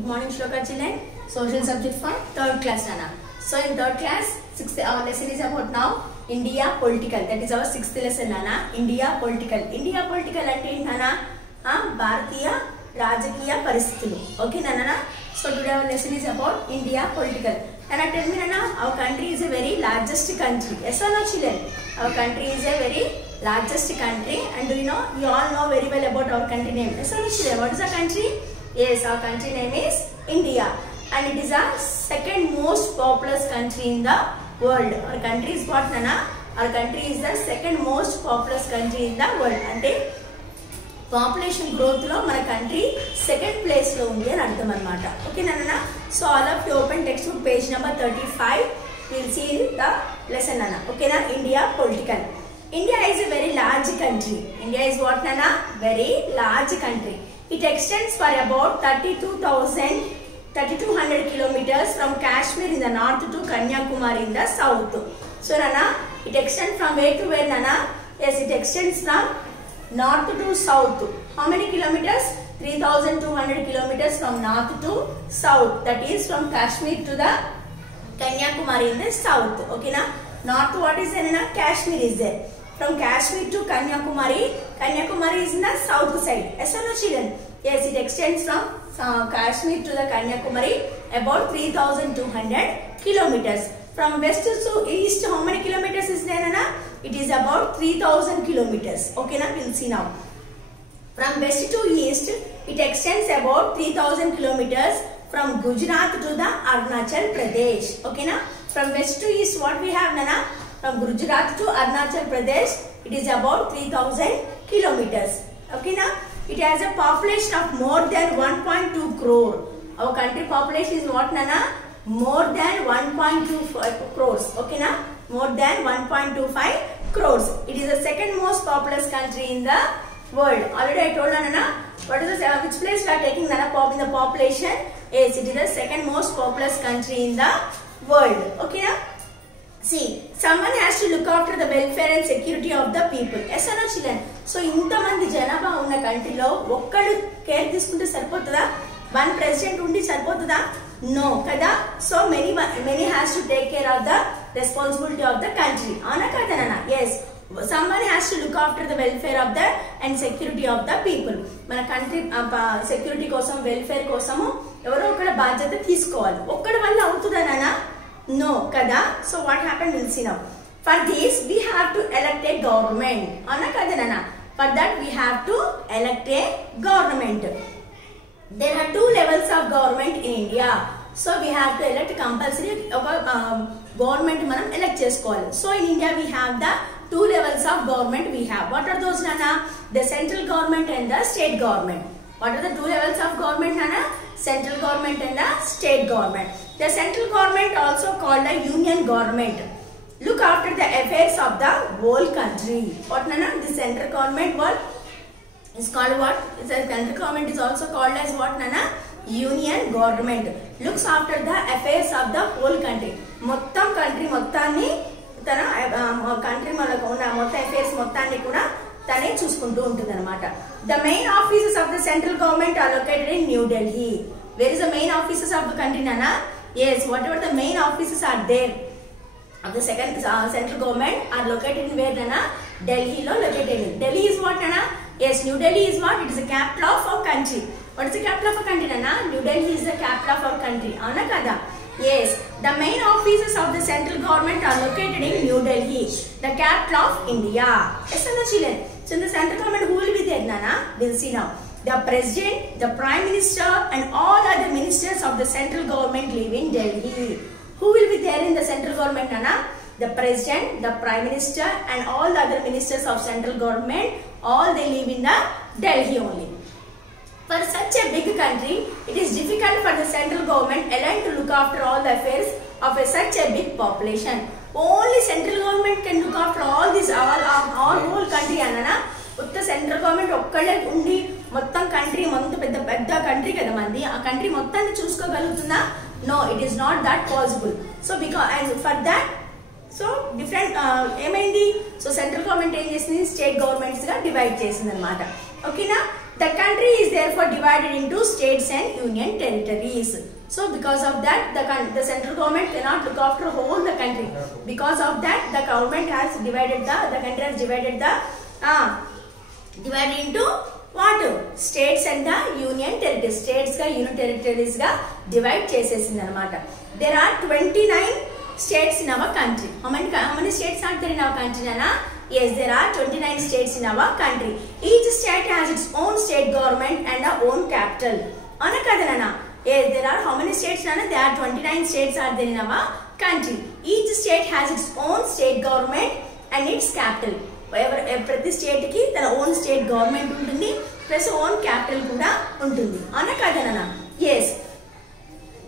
Good morning, Shloka children. Social subject for third class, Nana. So in third class, our lesson is about now India political. That is our sixth lesson, Nana. India political. India political ante Nana. Bharatiya Rajakiya Paristhitulu. Okay, Nana. So today our lesson is about India political. Nana, tell me, Nana, our country is a very largest country. Yes or no, children? Our country is a very largest country, and do you know? You all know very well about our country name. Yes or no, children? What is our country? Yes, our country name is India, and it is our second most populous country in the world. Our country is what, Nana? Our country is the second most populous country in the world. Ante population growth lo mana country second place lo undi ani artham annamata. Okay, Nana? So all of you open textbook page number 35. We will see the lesson, Nana. Okay, na? India political. India is a very large country. India is what, Nana? Very large country. It extends for about 3200 kilometers from Kashmir in the north to Kanyakumari in the south. So, Nana, it extends from where to where, Nana? Yes, it extends from north to south. How many kilometers? 3200 kilometers from north to south. That is from Kashmir to the Kanyakumari in the south. Okay, na? North what is there, Nana? Kashmir is there. From Kashmir to Kanyakumari, Kanyakumari is in the south side. Yes or no, children? Yes, it extends from Kashmir to the Kanyakumari about 3200 kilometers. From west to east, how many kilometers is there, Nana? It is about 3000 kilometers. Okay, now we'll see now. From west to east, it extends about 3000 kilometers from Gujarat to the Arunachal Pradesh. Okay, now from west to east, what we have, Nana? From Gujarat to Arunachal Pradesh, it is about 3000 kilometers. Okay, now it has a population of more than 1.2 crore. Our country population is what, Nana? More than 1.25 crores. Okay, now more than 1.25 crores. It is the second most populous country in the world. Already I told, Nana, what is the which place we are taking, Nana, in the population? Yes, it is the second most populous country in the world. Okay, now see, someone has to look after the welfare and security of the people. Yes or no, children? So, inta mandi janaba unna country lo okkadu care తీసుకుంటే సరిపోతదా? One president undi సరిపోతదా? No, kada. So many has to take care of the responsibility of the country. Ana kada, Nana? Yes. Someone has to look after the welfare of the and security of the people. Mana country security kosam, welfare kosamu evaro okada బాధ్యత తీసుకోవాలి. ఒక్కడి వల్ల అవుతుందా, Nana? No, kada. So what happened, we'll see now. For this, we have to elect a government. Ana kada, Nana? For that, we have to elect a government. There are two levels of government in India. So we have to elect compulsory government manam elect chesukovali. So in India, we have the two levels of government we have. What are those, Nana? The central government and the state government. What are the two levels of government, Nana? Central government and the state government. The central government, also called the union government, look after the affairs of the whole country. What, Nana? The central government what is called what? The central government is also called as what, Nana? Union government. Looks after the affairs of the whole country. Mottam country mottani tana country malaka unna motta affairs mottani kuda tane chuskuntu untundi anamata. The main offices of the central government are located in New Delhi. Where is the main offices of the country, Nana? Yes, whatever the main offices are there of the second central government are located in where, Nana? Delhi lo located in. Delhi is what, Nana? Yes, New Delhi is what? It is the capital of our country. What is the capital of our country, Nana? New Delhi is the capital of our country. Ana kada? Yes, the main offices of the central government are located in New Delhi, the capital of India. Yes, no, children. So in the central government, who will be there, Nana? We'll see now. The president, the prime minister, and all other ministers of the central government live in Delhi. Who will be there in the central government, Nana? The president, the prime minister, and all the other ministers of central government, all they live in the Delhi only. For such a big country, it is difficult for the central government alone to look after all the affairs of such a big population. Only central government can look after all this, all whole country, Nana. Utta central government okkade undi mottam country monta pedda country kada mandi aa country mottanni chuskogalugutunda? No, it is not that possible. So because and for that, so different ఏమైంది? So central government ఏం చేసింది? State governments గా divide చేసింది అన్నమాట. Okay, na? The country is therefore divided into states and union territories. So because of that, the central government cannot look after whole the country. Because of that, the government has divided the country has divided into what? States and the union territories. States ga union territories ga divide చేసేసింది అన్నమాట. There are 29 states in our country. How many states are there in our country, Nana? Yes, there are 29 states in our country. Each state has its own state government and a own capital. Ana kada Nana? Yes, there are how many states, Nana? There are 29 states are there in our country. Each state has its own state government and its capital. ప్రతి state కి తన own state government ఉంటుంది, plus own capital కూడా ఉంటుంది. అవునా కదా నాన్న? yes.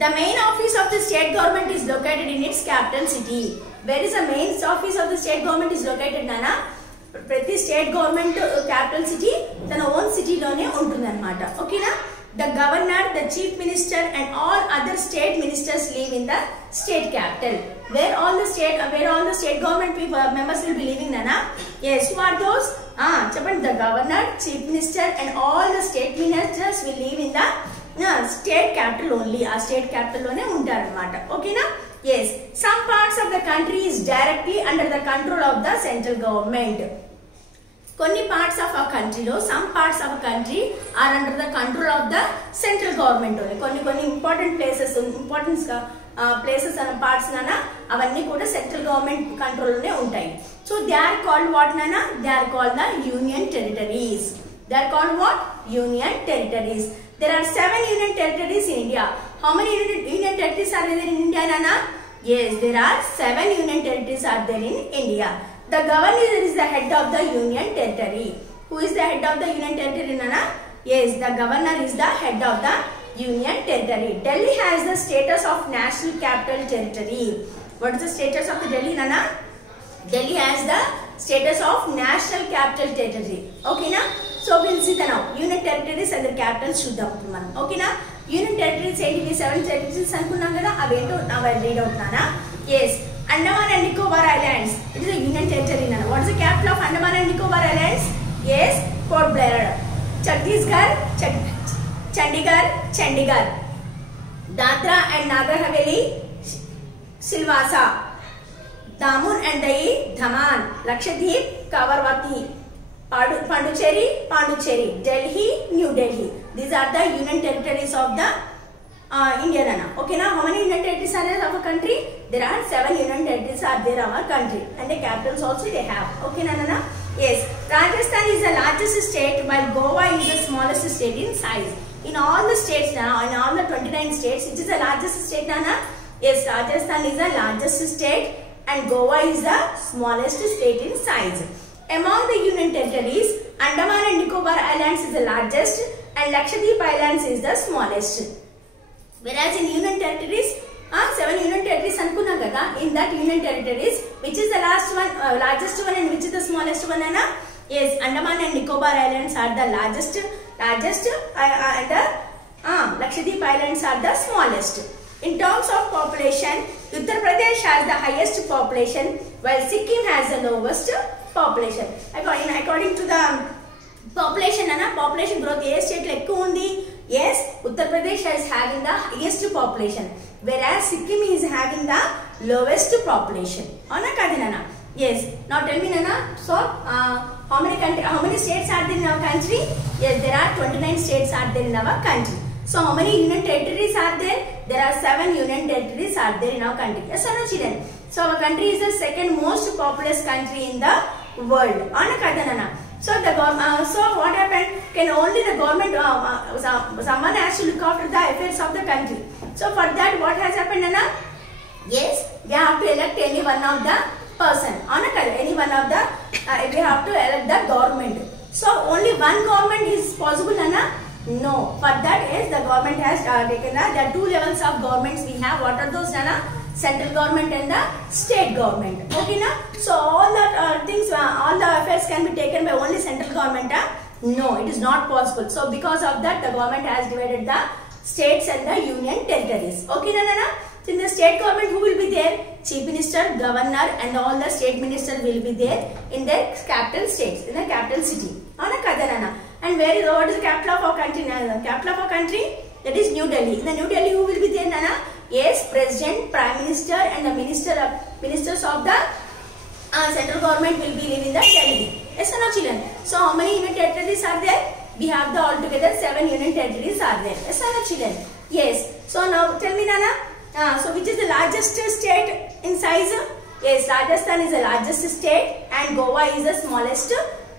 The main office of the state government is located in its capital city. Where is the main office of the state government is located, Nana? ప్రతి state government capital city తన own సిటీలోనే ఉంటుంది అన్నమాట. ఓకేనా? The governor, the chief minister and all other state ministers live in the state capital. Where all the state government people, members will be living, Nana? Yes, who are those? Chappan, the governor, chief minister and all the state ministers will live in the state capital only. State capital lone untaru annamata. Okay na? Yes, some parts of the country is directly under the control of the central government. Konni parts of our country lo, some parts of our country are under the control of the central government only. Konni important places and parts nana avanni kuda central government control lone untayi. So they are called what, Nana? They are called the union territories. They are called what? Union territories. There are 7 union territories in India. How many union territories are there in India, Nana? Yes, there are 7 union territories are there in India. The governor is the head of the union territory. Who is the head of the union territory, Nana? Yes, the governor is the head of the union territory. Delhi has the status of national capital territory. What is the status of the Delhi, Nana? Delhi has the status of national capital territory. Okay na? So we'll see the now union territories and the capitals chuddam manam. Okay na? Union territories 87 territories anukunnam kada, avento now I read out nana. Yes, Andaman and Nicobar Islands, it is a union territory, nana. What is the capital of Andaman and Nicobar Islands? Yes, Port Blair. Chhattisgarh, Chandigarh. Dadra and Nagar Haveli, Silvassa. Daman and Daman, Lakshadweep, Kavarwati, Pondicherry, Delhi, New Delhi. These are the union territories of the India. Okay, now how many union territories are there of a country? There are 7 union territories are there of our country, and the capitals also they have. Okay, Nana? Yes, Rajasthan is the largest state, while Goa is the smallest state in size. In all the states now, in all the 29 states, which is the largest state, Nana? Yes, Rajasthan is the largest state and Goa is the smallest state in size. Among the union territories, Andaman and Nicobar Islands is the largest and Lakshadweep Islands is the smallest. Whereas in union territories, 7 union territories anukunnam kada, in that union territories, which is the largest one and which is the smallest one, Anna? Yes, Andaman and Nicobar Islands are the largest and Lakshadweep Islands are the smallest. In terms of population, Uttar Pradesh has the highest population, while Sikkim has the lowest population. According to the population, population growth, yes, state like Kundi, yes, Uttar Pradesh is having the highest population, whereas Sikkim is having the lowest population. Ana kadinana? Yes. Now tell me, Nana. So, how many states are there in our country? Yes, there are 29 states are there in our country. So how many union territories are there? There are 7 union territories are there in our country. Yes or no, children? So our country is the second most populous country in the world. Ana kadanana. So so what happened? Can only the government someone has to look after the affairs of the country. So for that, what has happened, Nana? Yes, we have to elect any one of the person. Ana kada, any one of the we have to elect the government. So only one government is possible, Nana? No, for that is the government has taken there are 2 levels of governments we have. What are those, Nana? Central government and the state government. Okay, na? So all the things, all the affairs can be taken by only central government. No, it is not possible. So because of that, the government has divided the states and the union territories. Okay, Nana? So in the state government, who will be there? Chief Minister, Governor and all the state ministers will be there in their capital states, in the capital city. And what is the capital of our country? Capital of our country, that is New Delhi. In the New Delhi, who will be there, Nana? Yes, President, Prime Minister, and the ministers of the central government will be living in the Delhi. Yes or no, children? So how many union territories are there? We have the altogether 7 union territories are there. Yes or no, children? Yes. So now tell me, Nana. So which is the largest state in size? Yes, Rajasthan is the largest state and Goa is the smallest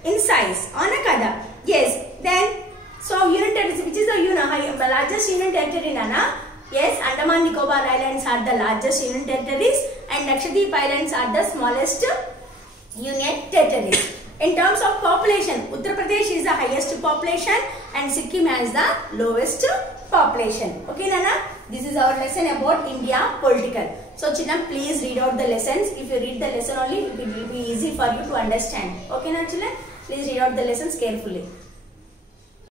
in size. Kada. Yes. Then so union territories, which is the largest union territory, Nana? Yes, Andaman Nicobar Islands are the largest union territories and Lakshadweep Islands are the smallest union territories. In terms of population, Uttar Pradesh is the highest population and Sikkim has the lowest population. Okay, Nana? This is our lesson about India political. So, children, please read out the lessons. If you read the lesson only, it will be easy for you to understand. Okay, na, children? Please read out the lessons carefully.